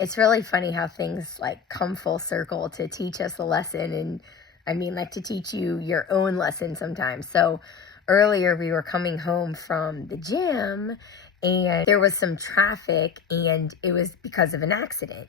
It's really funny how things like come full circle to teach us a lesson, and like to teach you your own lesson sometimes. So earlier we were coming home from the gym and there was some traffic, and it was because of an accident.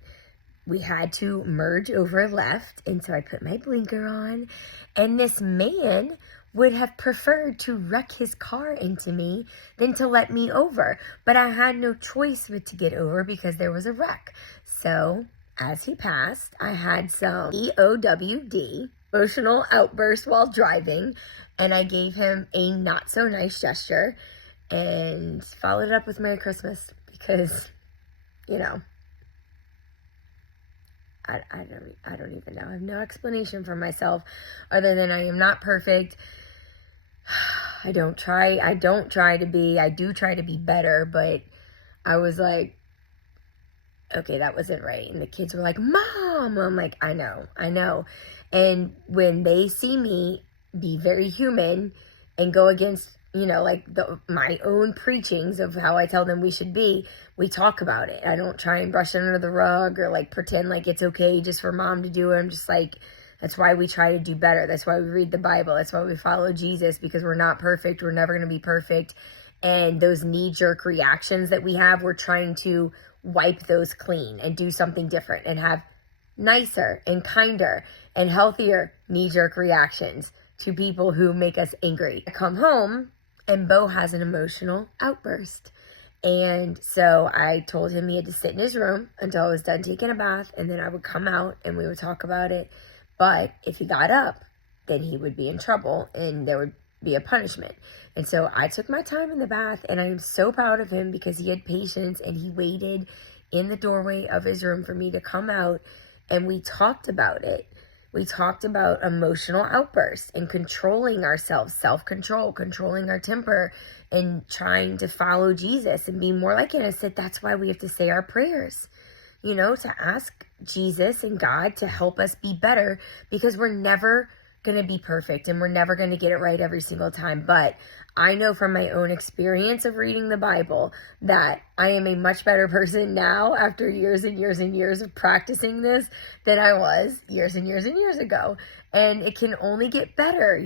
We had to merge over left, and so I put my blinker on, and this man would have preferred to wreck his car into me than to let me over. But I had no choice but to get over because there was a wreck. So as he passed, I had some EOWD, emotional outburst while driving, and I gave him a not so nice gesture and followed it up with Merry Christmas because, you know, I don't even know. I have no explanation for myself other than I am not perfect. I don't try to be. I do try to be better, but I was like, okay, that wasn't right. And the kids were like, Mom. I'm like, I know. And when they see me be very human and go against, like my own preachings of how I tell them we should be, we talk about it. I don't try and brush it under the rug or like pretend like it's okay just for Mom to do it. I'm just like, that's why we try to do better. That's why we read the Bible. That's why we follow Jesus, because we're not perfect. We're never going to be perfect. And those knee-jerk reactions that we have, we're trying to wipe those clean and do something different and have nicer and kinder and healthier knee-jerk reactions to people who make us angry. I come home and Bo has an emotional outburst. And so I told him he had to sit in his room until I was done taking a bath, and then I would come out and we would talk about it. But if he got up, then he would be in trouble and there would be a punishment. And so I took my time in the bath, and I am so proud of him because he had patience and he waited in the doorway of his room for me to come out, and we talked about it. We talked about emotional outbursts and controlling ourselves, self-control, controlling our temper, and trying to follow Jesus and be more like him. I said, that's why we have to say our prayers, to ask Jesus and God to help us be better, because we're never going to be perfect and we're never going to get it right every single time. But I know from my own experience of reading the Bible that I am a much better person now after years and years and years of practicing this than I was years and years and years ago. And it can only get better,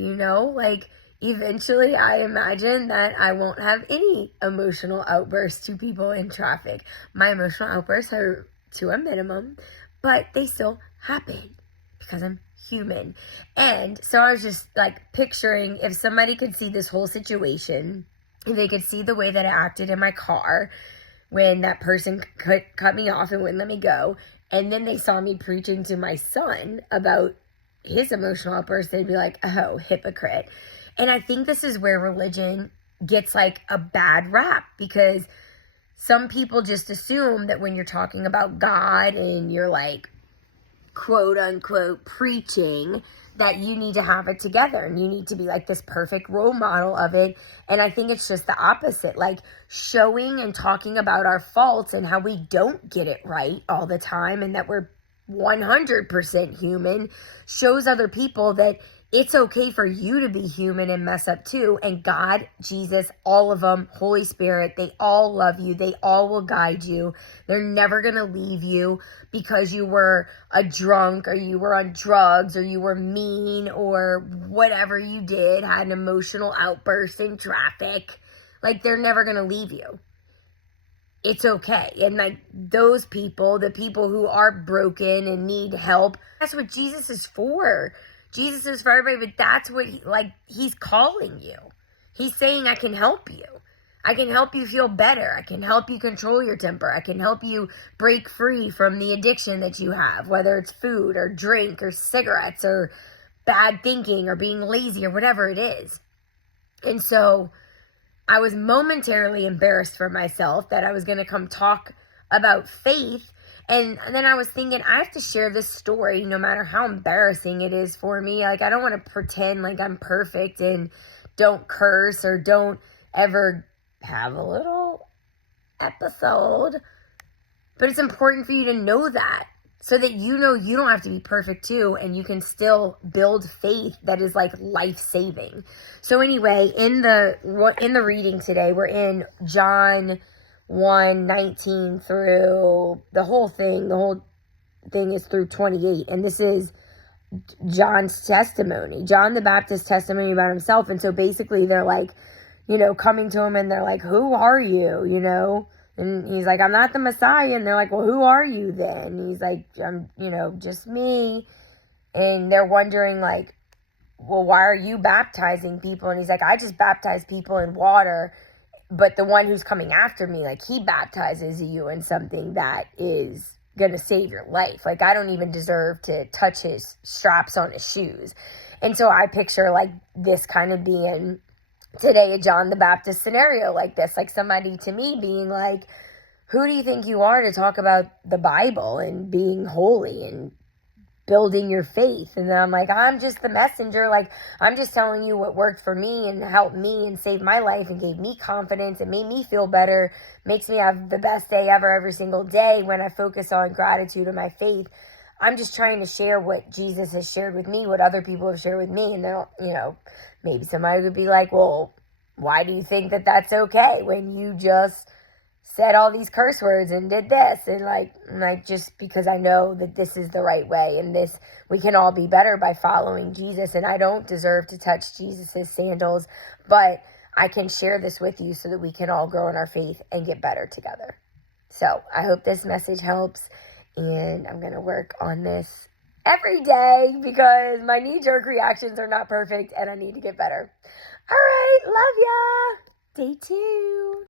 like eventually I imagine that I won't have any emotional outbursts to people in traffic. My emotional outbursts are to a minimum, but they still happen because I'm human. And so I was just like picturing if somebody could see this whole situation, if they could see the way that I acted in my car when that person cut me off and wouldn't let me go, and then they saw me preaching to my son about his emotional outburst, they'd be like, oh, hypocrite. And I think this is where religion gets like a bad rap, because some people just assume that when you're talking about God and you're like, quote unquote, preaching, that you need to have it together and you need to be like this perfect role model of it. And I think it's just the opposite, like showing and talking about our faults and how we don't get it right all the time and that we're 100% human shows other people that it's okay for you to be human and mess up too. And God, Jesus, all of them, Holy Spirit, they all love you. They all will guide you. They're never going to leave you because you were a drunk or you were on drugs or you were mean or whatever you did, had an emotional outburst in traffic. Like, they're never going to leave you. It's okay. And like those people, the people who are broken and need help, that's what Jesus is for. Jesus is for everybody, but that's what he's calling you. He's saying, I can help you. I can help you feel better. I can help you control your temper. I can help you break free from the addiction that you have, whether it's food or drink or cigarettes or bad thinking or being lazy or whatever it is. And so I was momentarily embarrassed for myself that I was going to come talk about faith. And then I was thinking, I have to share this story no matter how embarrassing it is for me. Like, I don't want to pretend like I'm perfect and don't curse or don't ever have a little episode. But it's important for you to know that so that you know you don't have to be perfect too, and you can still build faith that is like life-saving. So anyway, in the reading today, we're in John 1:19 through the whole thing. The whole thing is through 28. And this is John's testimony, John the Baptist's testimony about himself. And so basically they're like, coming to him and they're like, who are you, And he's like, I'm not the Messiah. And they're like, well, who are you then? And he's like, I'm, just me. And they're wondering like, well, why are you baptizing people? And he's like, I just baptize people in water. But the one who's coming after me, like, he baptizes you in something that is going to save your life. Like, I don't even deserve to touch his straps on his shoes. And so I picture like this kind of being today a John the Baptist scenario like this, like somebody to me being like, who do you think you are to talk about the Bible and being holy and building your faith? And then I'm like, I'm just the messenger. Like, I'm just telling you what worked for me and helped me and saved my life and gave me confidence and made me feel better, makes me have the best day ever every single day when I focus on gratitude and my faith. I'm just trying to share what Jesus has shared with me, what other people have shared with me. And then, maybe somebody would be like, well, why do you think that that's okay when you just said all these curse words and did this? And like just because I know that this is the right way and this, we can all be better by following Jesus. And I don't deserve to touch Jesus's sandals, but I can share this with you so that we can all grow in our faith and get better together. So I hope this message helps. And I'm going to work on this every day because my knee-jerk reactions are not perfect and I need to get better. All right. Love ya. Day 2.